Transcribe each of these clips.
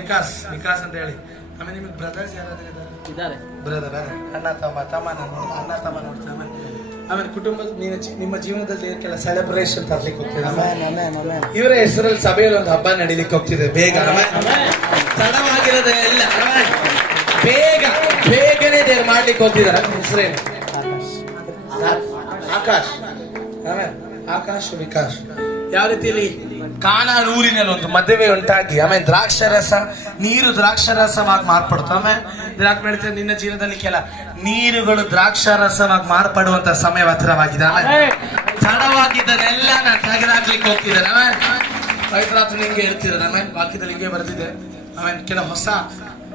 ವಿಕಾಸ್ ವಿಕಾಸ್ ಅಂತ ಹೇಳಿ. ಆಮೇಲೆ ನಿಮಗೆ ಬ್ರದರ್ಸ್ ಯಾರಾದ್ರೂ ಇದ್ದಾರೆ? ಬ್ರದರ್ ಅಣ್ಣ ತಮ್ಮ ಅಣ್ಣ ತಮ್ಮ ನೋಡ್ತಾರೆ. ಆಮೇಲೆ ಕುಟುಂಬದ ನಿಮ್ಮ ಜೀವನದಲ್ಲಿ ಕೆಲ ಸೆಲೆಬ್ರೇಷನ್ ತರ್ಲಿಕ್ಕೆ ಹೋಗ್ತಿದೆ. ಇವರ ಹೆಸರಲ್ಲಿ ಸಭೆಯಲ್ಲಿ ಒಂದು ಹಬ್ಬ ನಡೀಲಿಕ್ಕೆ ಹೋಗ್ತಿದೆ. ಬೇಗ ತಡವಾಗಿರೋದೇ ಇಲ್ಲ, ಬೇಗನೆ ದೇವ್ರು ಮಾಡ್ಲಿಕ್ಕೆ ಹೋಗ್ತಿದಾರ. ಹೆಸರೇನು? ಆಕಾಶ್. ಆಕಾಶ್ ವಿಕಾಸ್. ಯಾವ ರೀತಿಯಲ್ಲಿ ಕಾನಾನ್ ಊರಿನಲ್ಲಿ ಒಂದು ಮದುವೆ ಉಂಟಾಗಿ ಆಮೇಲೆ ದ್ರಾಕ್ಷರಸ ನೀರು ದ್ರಾಕ್ಷರಸವಾಗಿ ಮಾರ್ಪಡ್ತು. ಆಮೇಲೆ ಹೇಳ್ತೇನೆ, ನಿನ್ನ ಜೀವನದಲ್ಲಿ ಕೆಲ ನೀರುಗಳು ದ್ರಾಕ್ಷರಸವಾಗಿ ಮಾರ್ಪಡುವಂತ ಸಮಯ ಹತ್ತಿರವಾಗಿದೆ. ಆಮೇಲೆ ತಡವಾಗಿದ್ದನ್ನೆಲ್ಲ ನಾನು ತೆಗೆದಾಕ್ಲಿಕ್ಕೆ ಹೋಗ್ತಿದ್ದೇನೆ. ಆಮೇಲೆ ಪವಿತ್ರಾತ್ಮ ನಿಂಗೆ ಹೇಳ್ತಿದ್ದಾರೆ. ಆಮೇಲೆ ವಾಕ್ಯದಲ್ಲಿ ಹಿಂಗೆ ಬರ್ತಿದೆ. ಆಮೇಲೆ ಕೆಲ ಹೊಸ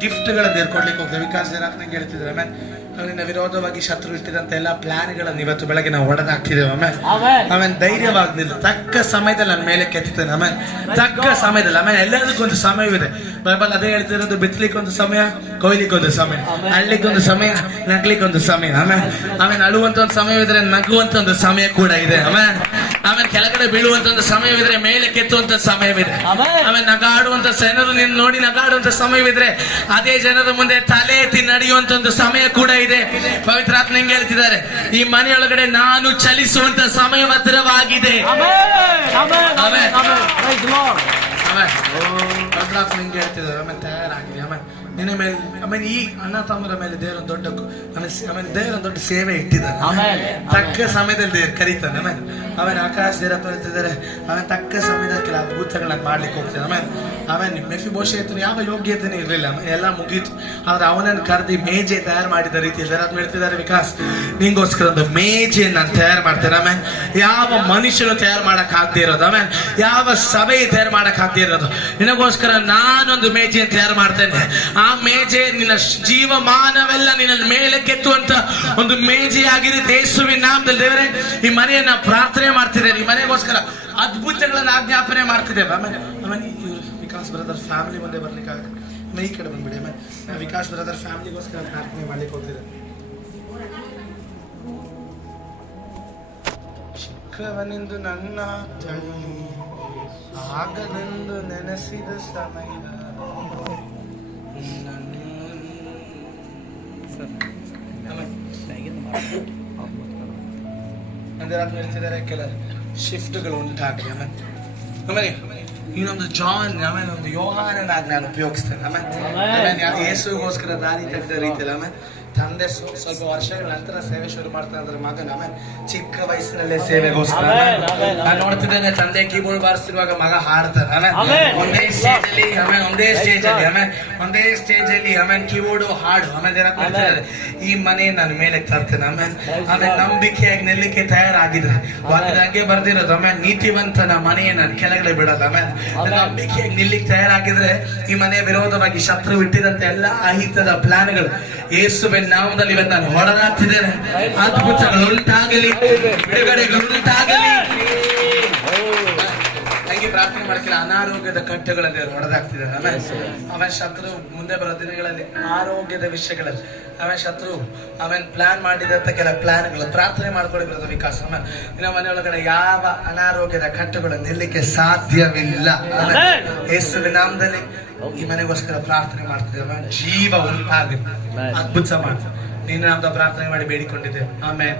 ಗಿಫ್ಟ್ ಗಳನ್ನ ಏರ್ಕೊಡ್ಲಿಕ್ಕೆ ಹೋಗ್ತೇವೆ. ವಿಕಾಸ್ ನಂಗೆ ಹೇಳ್ತಿದ್ದಾರೆ. ಆಮೇಲೆ ಅವನಿಂದ ವಿರೋಧವಾಗಿ ಶತ್ರು ಇಟ್ಟಿದಂತ ಎಲ್ಲಾ ಪ್ಲಾನ್ ಗಳನ್ನ ಇವತ್ತು ಬೆಳಗ್ಗೆ ನಾವು ಹೊಡೆದಾಕ್ತಿದ್ದೇವೆ. ಆಮೇಲೆ ಧೈರ್ಯವಾಗ್ಲಿಲ್ಲ. ತಕ್ಕ ಸಮಯದಲ್ಲಿ ನನ್ನ ಮೇಲೆ ಕೆತ್ತುತ್ತೇನೆ. ಆಮೇಲೆ ತಕ್ಕ ಸಮಯದಲ್ಲಿ ಆಮೇಲೆ ಎಲ್ಲದಕ್ಕೊಂದು ಸಮಯವಿದೆ. ಬೈಬಲ್ ಅದೇ ಹೇಳ್ತಿರೋದು, ಬಿತ್ತಲಿಕ್ಕೆ ಒಂದು ಸಮಯ, ಕೊಯ್ಲಿಕ್ಕೆ ಒಂದು ಸಮಯ, ಅಳ್ಲಿಕ್ಕೆ ಒಂದು ಸಮಯ, ನಗ್ಲಿಕ್ಕೆ ಒಂದು ಸಮಯ. ಆಮೇಲೆ ಅಳುವಂತ ಒಂದು ಸಮಯವಿದ್ರೆ ನಗುವಂತ ಒಂದು ಸಮಯ ಕೂಡ ಇದೆ. ಆಮೇಲೆ ಕೆಳಗಡೆ ಬೀಳುವಂತ ಒಂದು ಸಮಯವಿದ್ರೆ ಮೇಲೆ ಕೆತ್ತುವಂತ ಸಮಯವಿದೆ. ಆಮೇಲೆ ನಗಾಡುವಂತ ಜನರು ನಿನ್ನ ನೋಡಿ ನಗಾಡುವಂತ ಸಮಯವಿದ್ರೆ ಅದೇ ಜನರ ಮುಂದೆ ತಲೆ ಎತ್ತಿ ನಡೆಯುವಂತ ಒಂದು ಸಮಯ ಕೂಡ ಇದೆ. ಪವಿತ್ರಾತ್ಮ ಹಿಂಗೆ ಹೇಳ್ತಿದ್ದಾರೆ, ಈ ಮನೆಯೊಳಗಡೆ ನಾನು ಚಲಿಸುವಂತ ಸಮಯ ಹತ್ತಿರವಾಗಿದೆ. ಪವಿತ್ರಾತ್ಮ ಹಿಂಗೆ ಹೇಳ್ತಿದ್ದಾರೆ. ಆಮೇಲೆ ತಯಾರಾಗಿದೆ. ನಿನ್ನ ಮೇಲೆ ಆಮೇಲೆ ಈ ಅಣ್ಣ ತಮ್ಮರ ಮೇಲೆ ದೇವರ ದೊಡ್ಡ ಆಮೇಲೆ ದೇವರ ದೊಡ್ಡ ಸೇವೆ ಇಟ್ಟಿದ್ದಾರೆ. ತಕ್ಕ ಸಮಯದಲ್ಲಿ ದೇವರು ಕರೀತಾನೆ. ಆಮೇಲೆ ಆಕಾಶ ದೇವರ ಹೇಳ್ತಿದ್ದಾರೆ. ಆಮೇಲೆ ತಕ್ಕ ಸಮಯದಲ್ಲಿ ಕೆಲ ಅದ್ಭುತಗಳನ್ನ ಮಾಡ್ಲಿಕ್ಕೆ ಹೋಗ್ತಿದ್ದಾರೆ. ಆಮೇಲೆ ಮೆಫಿಬೋಶೆತನು ಯಾವ ಯೋಗ್ಯತೆನೇ ಇರಲಿಲ್ಲ. ಎಲ್ಲ ಮುಗೀತು. ಆದ್ರೆ ಅವನನ್ನು ಕರೆದಿ ಮೇಜೆ ತಯಾರು ಮಾಡಿದ ರೀತಿಯಲ್ಲಿ ಅದು ಹೇಳ್ತಿದ್ದಾರೆ, ವಿಕಾಸ್ ನಿಂಗೋಸ್ಕರ ಒಂದು ಮೇಜೆಯನ್ನು ನಾನು ತಯಾರು ಮಾಡ್ತೇನೆ. ಆಮೇಲೆ ಯಾವ ಮನುಷ್ಯನು ತಯಾರು ಮಾಡಕ್ ಆಗದೆ ಇರೋದು, ಆಮೇಲೆ ಯಾವ ಸಭೆ ತಯಾರು ಮಾಡಕ್ ಆಗದೆ ಇರೋದು, ನಿನಗೋಸ್ಕರ ನಾನೊಂದು ಮೇಜೆಯನ್ನು ತಯಾರು ಮಾಡ್ತೇನೆ. ಆ ಮೇಜೆ ನಿನ್ನ ಜೀವಮಾನವೆಲ್ಲ ನಿನ್ನ ಮೇಲೆ ಕೆತ್ತುವಂತ ಒಂದು ಮೇಜೆ ಆಗಿದೆ. ಯೇಸುವಿನ ನಾಮದಲ್ಲಿ ದೇವರೇ ಈ ಮನೆಯನ್ನ ಪ್ರಾರ್ಥನೆ ಮಾಡ್ತಿದ್ದೇವೆ. ಈ ಮನೆಗೋಸ್ಕರ ಅದ್ಭುತಗಳನ್ನ ಆಜ್ಞಾಪನೆ ಮಾಡ್ತಿದ್ದೇವೆ. ಆಮೇಲೆ ವಿಕಾಸ್ ಬ್ರದರ್ ಫ್ಯಾಮಿಲಿ ಮುಂದೆ ಬರ್ಲಿಕ್ಕಾಗ ಈ ಕಡೆ ಬಂದ್ಬಿಡಿ. ಆಮೇಲೆ ವಿಕಾಸ್ ಬ್ರದರ್ ಫ್ಯಾಮಿಲಿಗೋಸ್ಕರ ಪ್ರಾರ್ಥನೆ ಮಾಡ್ಲಿಕ್ಕೆ ಹೋಗ್ತಿದೆ. ಚಿಕ್ಕವನೆಂದು ನನ್ನ ತಳ್ಳಿ ಆಗದೆಂದು ನೆನೆಸಿದ ಸಮಯ ಹೇಳ್ತಿದ್ದಾರೆ. ಕೆಲವು ಶಿಫ್ಟ್ಗಳು ಉಂಟಾಗಿ ಆಮೇಲೆ ಇನ್ನೊಂದು ಜಾನ್ ಆಮೇಲೆ ಒಂದು ಯೋಹಾನನಾಗಿ ನಾನು ಉಪಯೋಗಿಸ್ತೇನೆ. ಆಮೇಲೆ ಯೇಸುಗೋಸ್ಕರ ದಾರಿ ತೆಗೆದ ರೀತಿಯಲ್ಲಿ ಆಮೇಲೆ ತಂದೆ ಸ್ವಲ್ಪ ವರ್ಷಗಳ ನಂತರ ಸೇವೆ ಶುರು ಮಾಡ್ತಾನೆ. ಅಂದ್ರೆ ಮಗನ ಆಮೇಲೆ ಚಿಕ್ಕ ವಯಸ್ಸಿನಲ್ಲೇ ಸೇವೆಗೋಸ್ಕರ ನಾನು ನೋಡ್ತಿದ್ದೇನೆ. ತಂದೆ ಕೀಬೋರ್ಡ್ ಬಾರಿಸ್ತಿರುವಾಗ ಮಗ ಹಾಡ್ತಾನೆ. ಒಂದೇ ಸ್ಟೇಜ್ ಅಲ್ಲಿ ಆಮೇಲೆ ಕೀಬೋರ್ಡ್ ಹಾಡು. ಆಮೇಲೆ ಈ ಮನೆ ನಾನು ಮೇಲೆ ತರ್ತೇನೆ. ಆಮೇಲೆ ನಂಬಿಕೆಯಾಗಿ ನೆಲ್ಲಿಕ್ಕೆ ತಯಾರಾಗಿದ್ರೆ ಹಂಗೆ ಬರ್ದಿರೋದು. ಆಮೇಲೆ ನೀತಿವಂತನ ಮನೆಯ ನಾನು ಕೆಳಗಡೆ ಬಿಡೋದು. ಆಮೇಲೆ ನಂಬಿಕೆಯಾಗಿ ನಿಲ್ಲಿಕ್ಕೆ ತಯಾರಾಗಿದ್ರೆ ಈ ಮನೆಯ ವಿರೋಧವಾಗಿ ಶತ್ರು ಇಟ್ಟಿದಂತ ಎಲ್ಲ ಅಹಿತದ ಪ್ಲಾನ್ಗಳು ಯೇಸುವಿನ ನಾಮದಲ್ಲಿ ಇವತ್ತು ನಾನು ಹೊರದಾಗ್ತಿದ್ದೇನೆ. ಅದ್ಭುತಗಳು ಉಂಟಾಗಲಿ, ಬಿಡುಗಡೆಗಳು ಉಂಟಾಗಲಿ. ಹಂಗೆ ಪ್ರಾರ್ಥನೆ ಮಾಡ್ತಿಲ್ಲ. ಅನಾರೋಗ್ಯದ ಕಟ್ಟುಗಳಲ್ಲಿ ಹೊಡೆದಾಗ್ತಿದ್ದಾರೆ. ಆಮೇಲೆ ಶತ್ರು ಮುಂದೆ ಬರೋ ದಿನಗಳಲ್ಲಿ ಆರೋಗ್ಯದ ವಿಷಯಗಳಲ್ಲಿ ಆಮೇಲೆ ಶತ್ರು ಆಮೇಲೆ ಪ್ಲಾನ್ ಮಾಡಿದಂತ ಕೆಲ ಪ್ಲಾನ್ಗಳು ಪ್ರಾರ್ಥನೆ ಮಾಡ್ಕೊಳ್ಳಿ ಬರೋದು. ವಿಕಾಸ ಇನ್ನ ಮನೆಯೊಳಗಡೆ ಯಾವ ಅನಾರೋಗ್ಯದ ಕಟ್ಟುಗಳು ನಿಲ್ಲಕ್ಕೆ ಸಾಧ್ಯವಿಲ್ಲ. ಯೇಸುವಿನ ನಾಮದಲ್ಲಿ ಈ ಮನೆಗೋಸ್ಕರ ಪ್ರಾರ್ಥನೆ ಮಾಡ್ತಿದ್ದೇವೆ. ಜೀವ ಉಂಟಾಗಿ ಅದ್ಭುತ ಮಾಡ್ತಾರೆ. ನಿನ್ನ ನಾಮದ ಪ್ರಾರ್ಥನೆ ಮಾಡಿ ಬೇಡಿಕೊಂಡಿದ್ದೇವೆ. ಆಮೇಲೆ